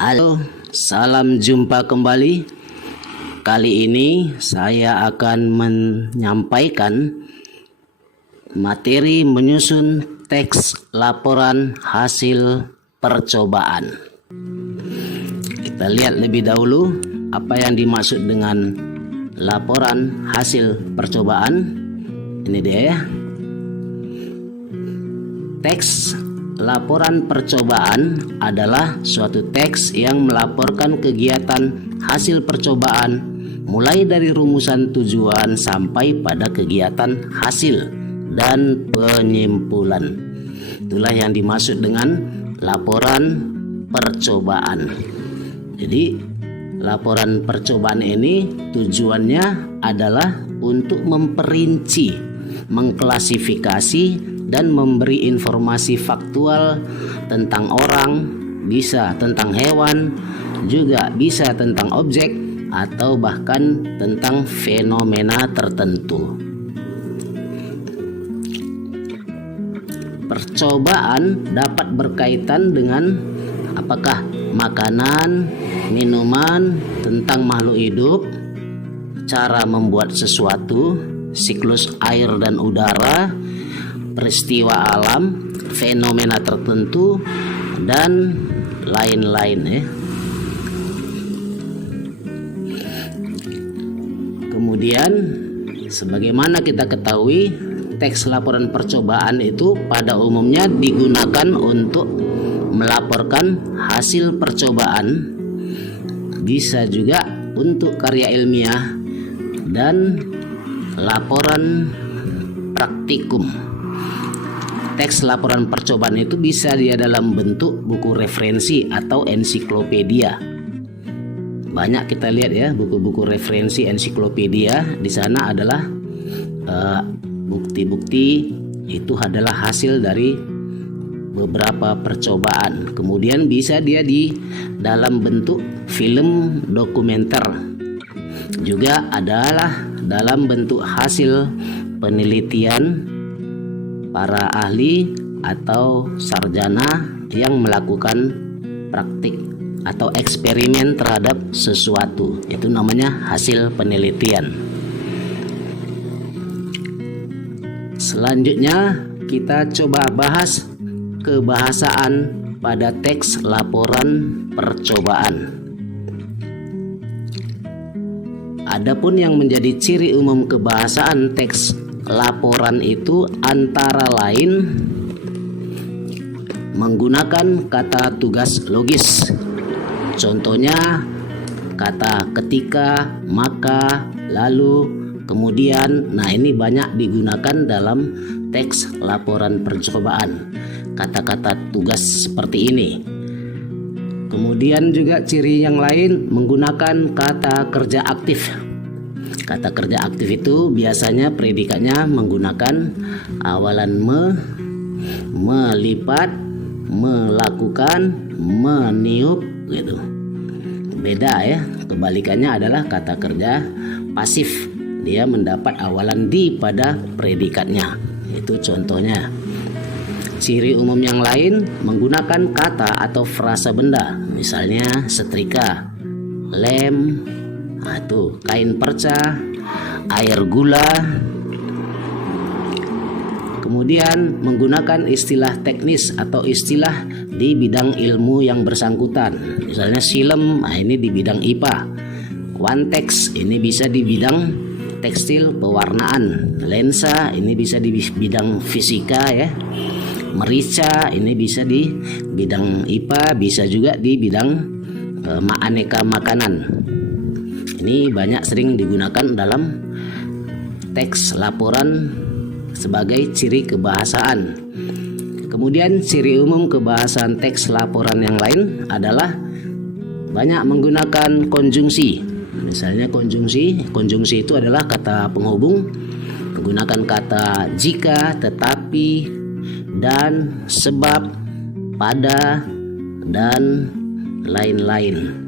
Halo, salam jumpa kembali. Kali ini saya akan menyampaikan materi menyusun teks laporan hasil percobaan. Kita lihat lebih dahulu apa yang dimaksud dengan laporan hasil percobaan. Ini dia ya. Teks laporan percobaan adalah suatu teks yang melaporkan kegiatan hasil percobaan mulai dari rumusan tujuan sampai pada kegiatan hasil dan penyimpulan. Itulah yang dimaksud dengan laporan percobaan. Jadi laporan percobaan ini tujuannya adalah untuk memperinci, mengklasifikasi dan memberi informasi faktual tentang orang, bisa tentang hewan, juga bisa tentang objek atau bahkan tentang fenomena tertentu. Percobaan dapat berkaitan dengan apakah makanan, minuman, tentang makhluk hidup, cara membuat sesuatu, siklus air dan udara, peristiwa alam, fenomena tertentu, dan lain-lain ya. Kemudian sebagaimana kita ketahui, teks laporan percobaan itu pada umumnya digunakan untuk melaporkan hasil percobaan, bisa juga untuk karya ilmiah dan laporan praktikum. Teks laporan percobaan itu bisa dia dalam bentuk buku referensi atau ensiklopedia. Banyak kita lihat ya buku-buku referensi ensiklopedia, di sana adalah bukti-bukti itu adalah hasil dari beberapa percobaan. Kemudian bisa dia di dalam bentuk film dokumenter, juga adalah dalam bentuk hasil penelitian para ahli atau sarjana yang melakukan praktik atau eksperimen terhadap sesuatu. Itu namanya hasil penelitian. Selanjutnya kita coba bahas kebahasaan pada teks laporan percobaan. Adapun yang menjadi ciri umum kebahasaan teks laporan itu antara lain menggunakan kata tugas logis. Contohnya kata ketika, maka, lalu, kemudian. Nah, ini banyak digunakan dalam teks laporan percobaan. Kata-kata tugas seperti ini. Kemudian juga ciri yang lain menggunakan kata kerja aktif. Kata kerja aktif itu biasanya predikatnya menggunakan awalan melipat, melakukan, meniup gitu. Beda ya, kebalikannya adalah kata kerja pasif. Dia mendapat awalan di pada predikatnya. Itu contohnya. Ciri umum yang lain menggunakan kata atau frasa benda. Misalnya setrika, lem, kain perca, air gula. Kemudian menggunakan istilah teknis atau istilah di bidang ilmu yang bersangkutan. Misalnya silem, ini di bidang IPA. Quantex, ini bisa di bidang tekstil pewarnaan. Lensa, ini bisa di bidang fisika ya. Merica, ini bisa di bidang IPA, bisa juga di bidang aneka makanan. Ini banyak sering digunakan dalam teks laporan sebagai ciri kebahasaan. Kemudian ciri umum kebahasaan teks laporan yang lain adalah banyak menggunakan konjungsi. Misalnya konjungsi itu adalah kata penghubung, menggunakan kata jika, tetapi, dan, sebab, pada, dan lain-lain.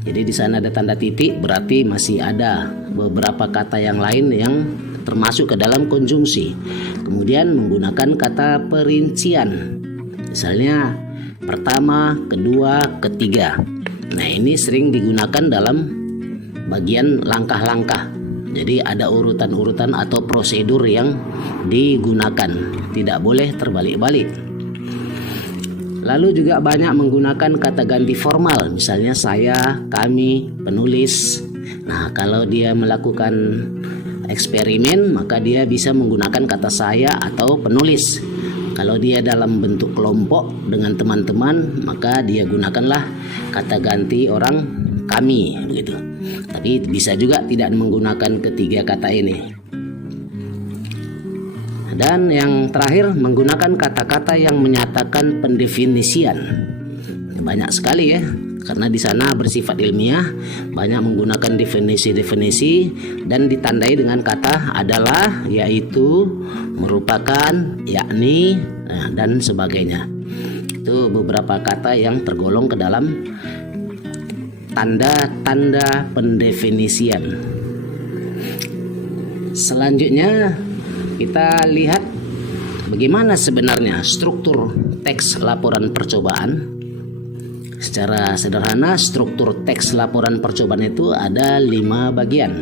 Jadi di sana ada tanda titik, berarti masih ada beberapa kata yang lain yang termasuk ke dalam konjungsi. Kemudian menggunakan kata perincian. Misalnya pertama, kedua, ketiga. Nah, ini sering digunakan dalam bagian langkah-langkah. Jadi ada urutan-urutan atau prosedur yang digunakan, tidak boleh terbalik-balik. Lalu juga banyak menggunakan kata ganti formal, misalnya saya, kami, penulis. Nah, kalau dia melakukan eksperimen, maka dia bisa menggunakan kata saya atau penulis. Kalau dia dalam bentuk kelompok dengan teman-teman, maka dia gunakanlah kata ganti orang kami, begitu. Tapi bisa juga tidak menggunakan ketiga kata ini. Dan yang terakhir, menggunakan kata-kata yang menyatakan pendefinisian. Banyak sekali ya, karena di sana bersifat ilmiah, banyak menggunakan definisi-definisi dan ditandai dengan kata adalah, yaitu, merupakan, yakni, dan sebagainya. Itu beberapa kata yang tergolong ke dalam tanda-tanda pendefinisian. Selanjutnya kita lihat bagaimana sebenarnya struktur teks laporan percobaan. Secara sederhana, struktur teks laporan percobaan itu ada 5 bagian.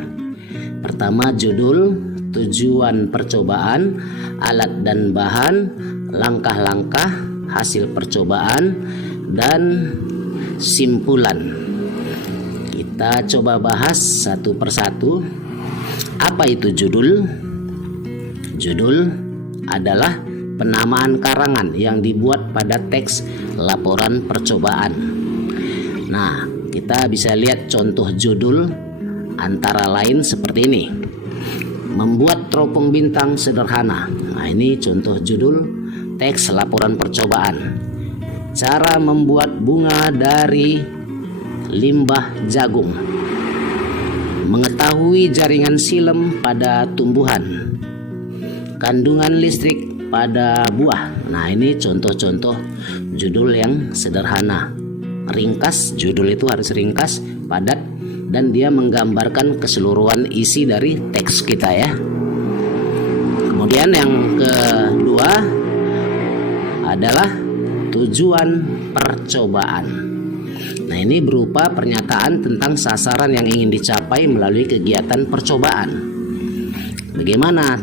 Pertama, judul, tujuan percobaan, alat dan bahan, langkah-langkah, hasil percobaan, dan simpulan. Kita coba bahas satu persatu. Apa itu judul? Judul adalah penamaan karangan yang dibuat pada teks laporan percobaan. Nah, kita bisa lihat contoh judul antara lain seperti ini. Membuat teropong bintang sederhana. Nah, ini contoh judul teks laporan percobaan. Cara membuat bunga dari limbah jagung. Mengetahui jaringan silem pada tumbuhan. Kandungan listrik pada buah. Nah, ini contoh-contoh judul yang sederhana. Ringkas, judul itu harus ringkas, padat, dan dia menggambarkan keseluruhan isi dari teks kita ya. Kemudian yang kedua adalah tujuan percobaan. Nah, ini berupa pernyataan tentang sasaran yang ingin dicapai melalui kegiatan percobaan. Bagaimana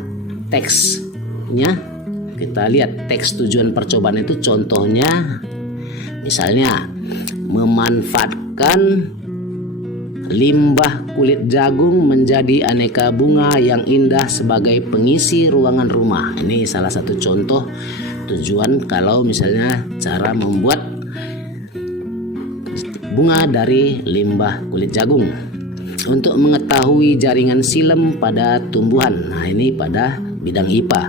teksnya? Kita lihat teks tujuan percobaan itu contohnya, misalnya memanfaatkan limbah kulit jagung menjadi aneka bunga yang indah sebagai pengisi ruangan rumah. Ini salah satu contoh tujuan kalau misalnya cara membuat bunga dari limbah kulit jagung. Untuk mengetahui jaringan silem pada tumbuhan. Nah, ini pada bidang IPA.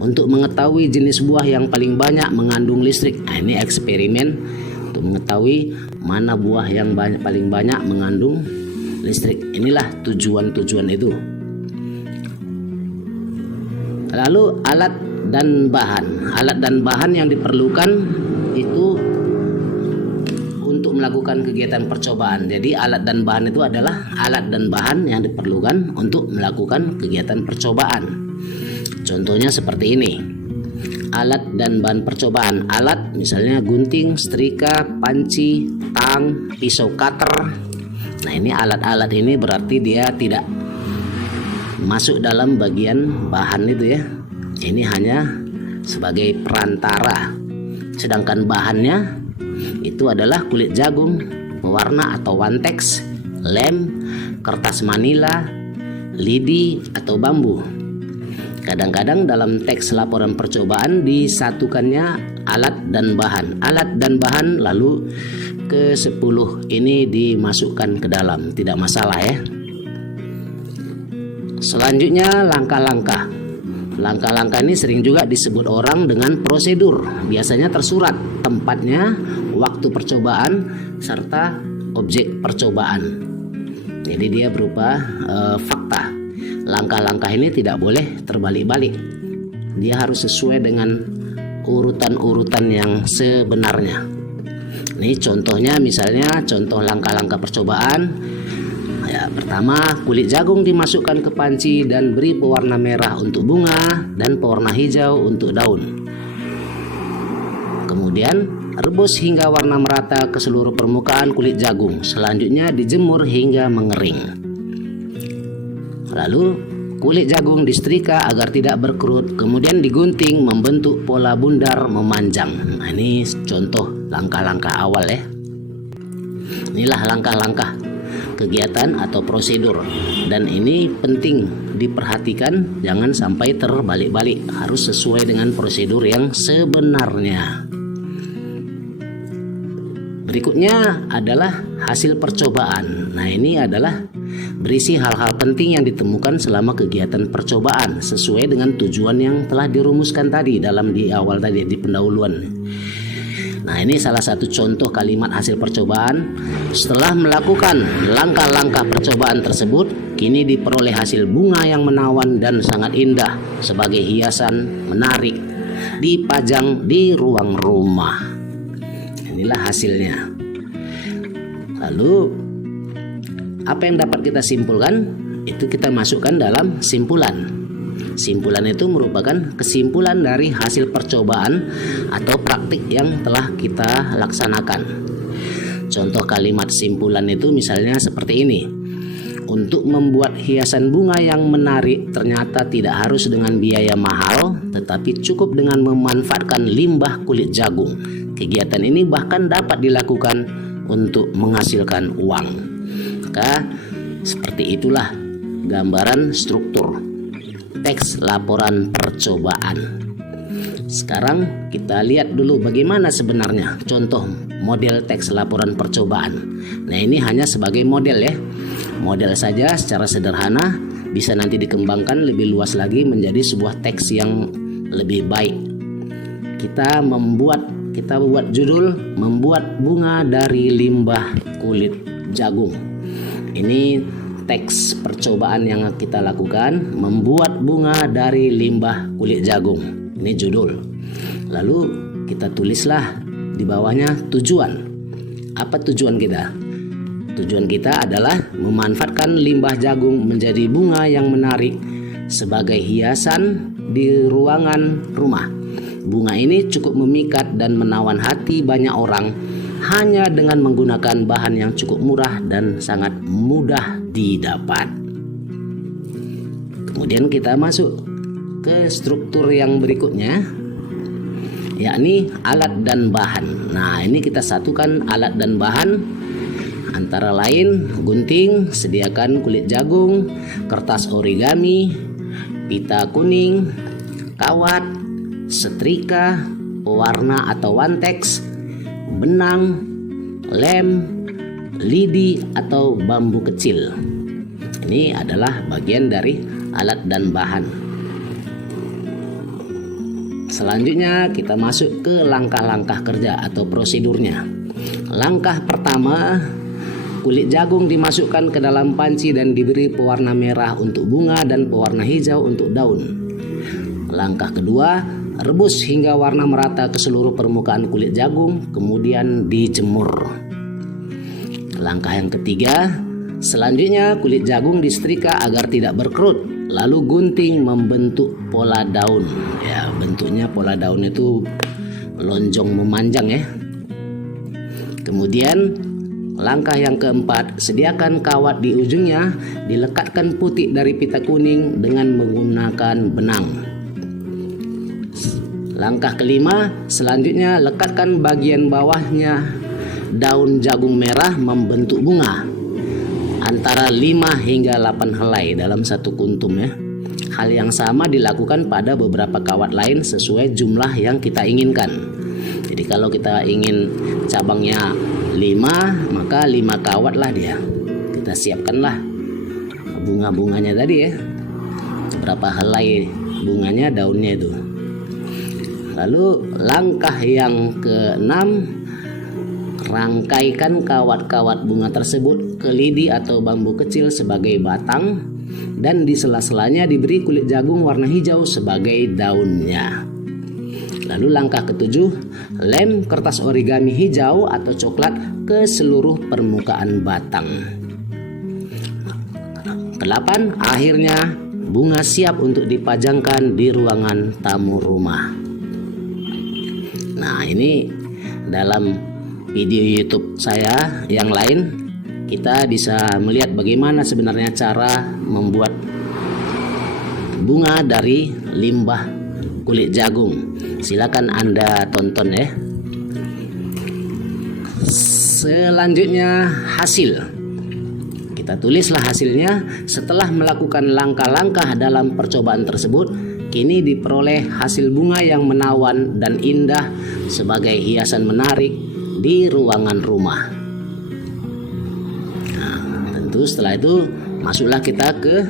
Untuk mengetahui jenis buah yang paling banyak mengandung listrik. Nah, ini eksperimen untuk mengetahui mana buah yang paling banyak mengandung listrik. Inilah tujuan-tujuan itu. Lalu alat dan bahan. Alat dan bahan yang diperlukan itu untuk melakukan kegiatan percobaan. Jadi alat dan bahan itu adalah alat dan bahan yang diperlukan untuk melakukan kegiatan percobaan. Contohnya seperti ini. Alat dan bahan percobaan. Alat misalnya gunting, setrika, panci, tang, pisau cutter. Nah, ini alat-alat ini berarti dia tidak masuk dalam bagian bahan itu ya. Ini hanya sebagai perantara. Sedangkan bahannya itu adalah kulit jagung, pewarna atau wantex, lem, kertas manila, lidi atau bambu. Kadang-kadang dalam teks laporan percobaan disatukannya alat dan bahan. Alat dan bahan lalu ke-10 ini dimasukkan ke dalam, tidak masalah ya. Selanjutnya langkah-langkah. Langkah-langkah ini sering juga disebut orang dengan prosedur. Biasanya tersurat tempatnya, waktu percobaan, serta objek percobaan. Jadi dia berupa fakta. Langkah-langkah ini tidak boleh terbalik-balik. Dia harus sesuai dengan urutan-urutan yang sebenarnya. Ini contohnya, misalnya contoh langkah-langkah percobaan. Ya, pertama, kulit jagung dimasukkan ke panci dan beri pewarna merah untuk bunga dan pewarna hijau untuk daun. Kemudian rebus hingga warna merata ke seluruh permukaan kulit jagung. Selanjutnya dijemur hingga mengering. Lalu kulit jagung disetrika agar tidak berkerut, kemudian digunting membentuk pola bundar memanjang. Nah, ini contoh langkah-langkah awal ya. Inilah langkah-langkah kegiatan atau prosedur, dan ini penting diperhatikan, jangan sampai terbalik-balik, harus sesuai dengan prosedur yang sebenarnya. Berikutnya adalah hasil percobaan. Nah, ini adalah berisi hal-hal penting yang ditemukan selama kegiatan percobaan sesuai dengan tujuan yang telah dirumuskan tadi dalam di awal tadi di pendahuluan. Nah, ini salah satu contoh kalimat hasil percobaan. Setelah melakukan langkah-langkah percobaan tersebut, kini diperoleh hasil bunga yang menawan dan sangat indah sebagai hiasan menarik dipajang di ruang rumah. Inilah hasilnya. Lalu apa yang dapat kita simpulkan? Itu kita masukkan dalam simpulan. Simpulan itu merupakan kesimpulan dari hasil percobaan atau praktik yang telah kita laksanakan. Contoh kalimat simpulan itu misalnya seperti ini. Untuk membuat hiasan bunga yang menarik ternyata tidak harus dengan biaya mahal, tetapi cukup dengan memanfaatkan limbah kulit jagung. Kegiatan ini bahkan dapat dilakukan untuk menghasilkan uang. Maka seperti itulah gambaran struktur teks laporan percobaan. Sekarang kita lihat dulu bagaimana sebenarnya contoh model teks laporan percobaan. Nah, ini hanya sebagai model ya. Model saja secara sederhana, bisa nanti dikembangkan lebih luas lagi menjadi sebuah teks yang lebih baik. Kita buat judul membuat bunga dari limbah kulit jagung. Ini teks percobaan yang kita lakukan, membuat bunga dari limbah kulit jagung. Ini judul. Lalu kita tulislah di bawahnya tujuan. Apa tujuan kita? Tujuan kita adalah memanfaatkan limbah jagung menjadi bunga yang menarik sebagai hiasan di ruangan rumah. Bunga ini cukup memikat dan menawan hati banyak orang hanya dengan menggunakan bahan yang cukup murah dan sangat mudah didapat. Kemudian kita masuk ke struktur yang berikutnya, yakni alat dan bahan. Nah, ini kita satukan alat dan bahan, antara lain gunting, sediakan kulit jagung, kertas origami, pita kuning, kawat, setrika, pewarna atau wantex, benang, lem, lidi atau bambu kecil. Ini adalah bagian dari alat dan bahan. Selanjutnya kita masuk ke langkah-langkah kerja atau prosedurnya. Langkah pertama, kulit jagung dimasukkan ke dalam panci dan diberi pewarna merah untuk bunga dan pewarna hijau untuk daun. Langkah kedua, rebus hingga warna merata ke seluruh permukaan kulit jagung, kemudian dijemur. Langkah yang ketiga, selanjutnya kulit jagung disetrika agar tidak berkerut, lalu gunting membentuk pola daun. Ya, bentuknya pola daun itu lonjong memanjang ya. Kemudian langkah yang keempat, sediakan kawat di ujungnya, dilekatkan putik dari pita kuning dengan menggunakan benang. Langkah kelima, selanjutnya lekatkan bagian bawahnya daun jagung merah membentuk bunga antara 5 hingga 8 helai dalam satu kuntum ya. Hal yang sama dilakukan pada beberapa kawat lain sesuai jumlah yang kita inginkan. Jadi kalau kita ingin cabangnya 5, maka 5 kawat lah dia. Kita siapkanlah bunga-bunganya tadi ya. Berapa helai bunganya, daunnya itu. Lalu langkah yang ke-6, rangkaikan kawat-kawat bunga tersebut ke lidi atau bambu kecil sebagai batang, dan di sela-selanya diberi kulit jagung warna hijau sebagai daunnya. Lalu langkah ke-7, lem kertas origami hijau atau coklat ke seluruh permukaan batang. Ke-8, akhirnya bunga siap untuk dipajangkan di ruangan tamu rumah. Nah, ini dalam video YouTube saya yang lain, kita bisa melihat bagaimana sebenarnya cara membuat bunga dari limbah kulit jagung. Silakan Anda tonton ya. Selanjutnya hasil. Kita tulislah hasilnya. Setelah melakukan langkah-langkah dalam percobaan tersebut, kini diperoleh hasil bunga yang menawan dan indah sebagai hiasan menarik di ruangan rumah. Nah, tentu setelah itu masuklah kita ke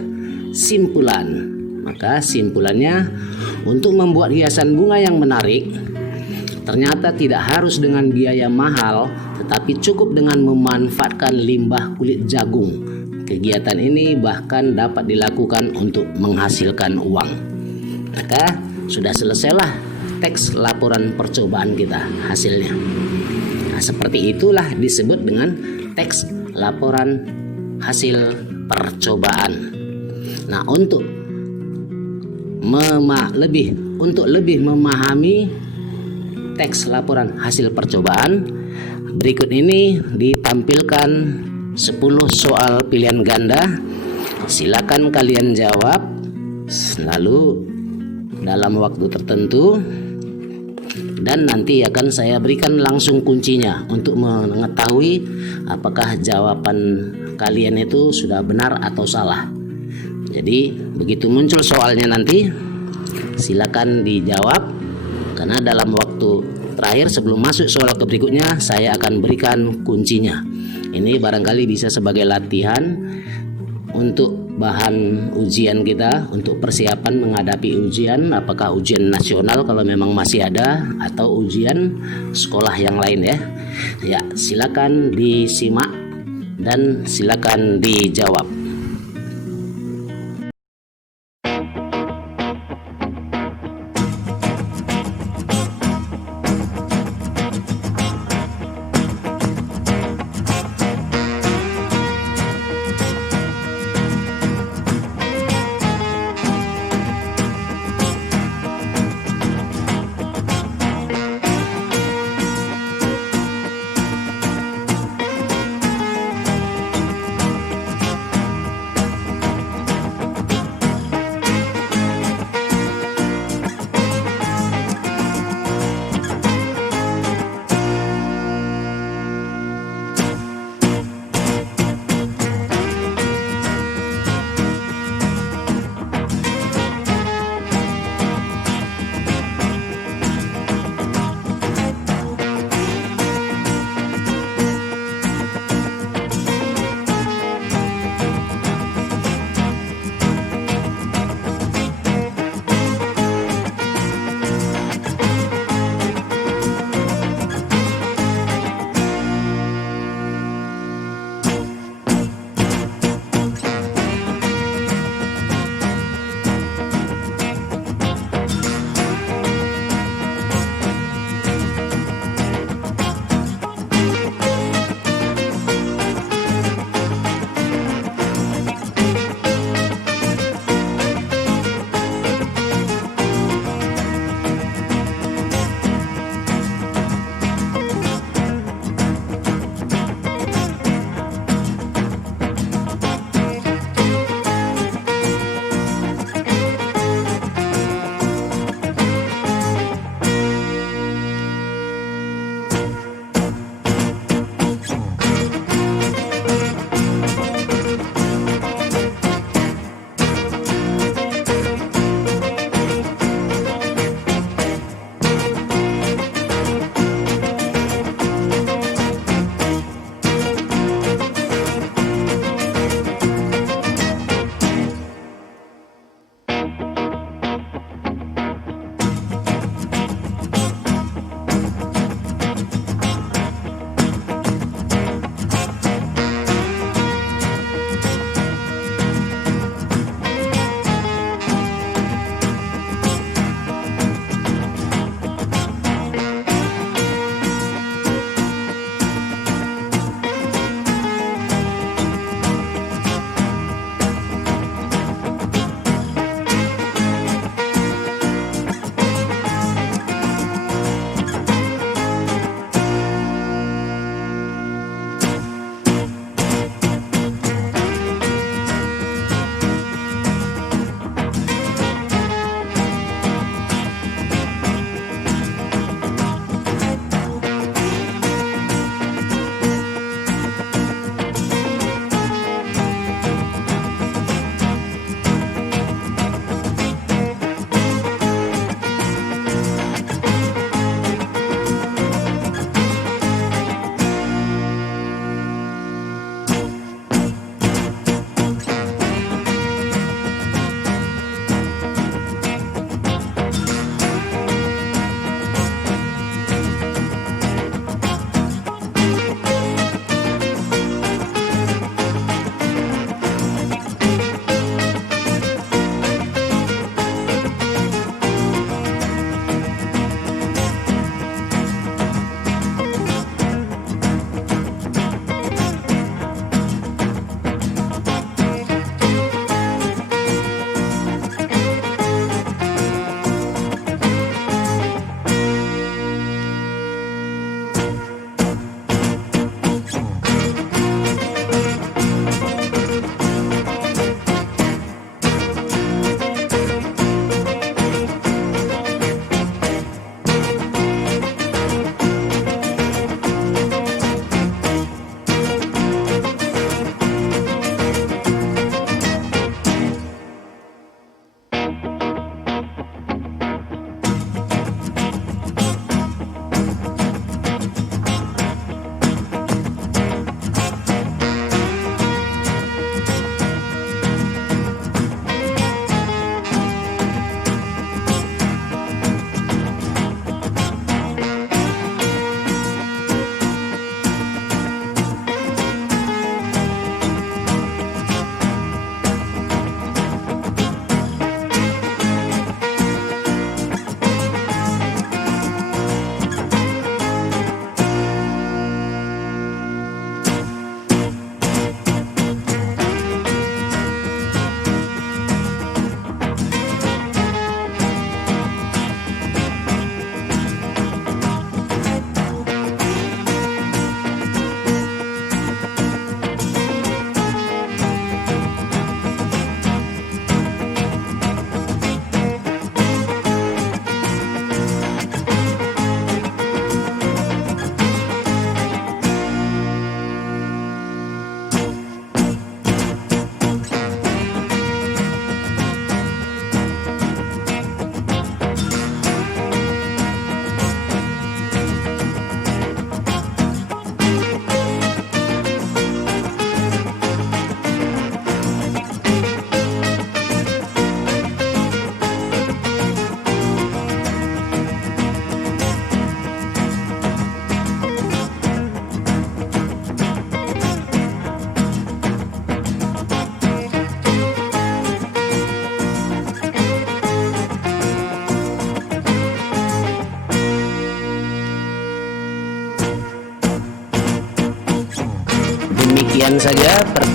simpulan. Maka simpulannya, untuk membuat hiasan bunga yang menarik ternyata tidak harus dengan biaya mahal, tetapi cukup dengan memanfaatkan limbah kulit jagung. Kegiatan ini bahkan dapat dilakukan untuk menghasilkan uang. Maka sudah selesailah teks laporan percobaan kita hasilnya. Nah, seperti itulah disebut dengan teks laporan hasil percobaan. Nah, untuk lebih memahami teks laporan hasil percobaan, berikut ini ditampilkan 10 soal pilihan ganda. Silakan kalian jawab lalu dalam waktu tertentu, dan nanti akan saya berikan langsung kuncinya untuk mengetahui apakah jawaban kalian itu sudah benar atau salah. Jadi begitu muncul soalnya nanti silakan dijawab, karena dalam waktu terakhir sebelum masuk soal ke berikutnya saya akan berikan kuncinya. Ini barangkali bisa sebagai latihan untuk bahan ujian kita, untuk persiapan menghadapi ujian, apakah ujian nasional kalau memang masih ada, atau ujian sekolah yang lain ya. Ya, silakan disimak dan silakan dijawab.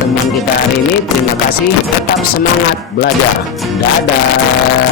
pertemuan kita hari ini. Terima kasih, tetap semangat belajar. Dadah.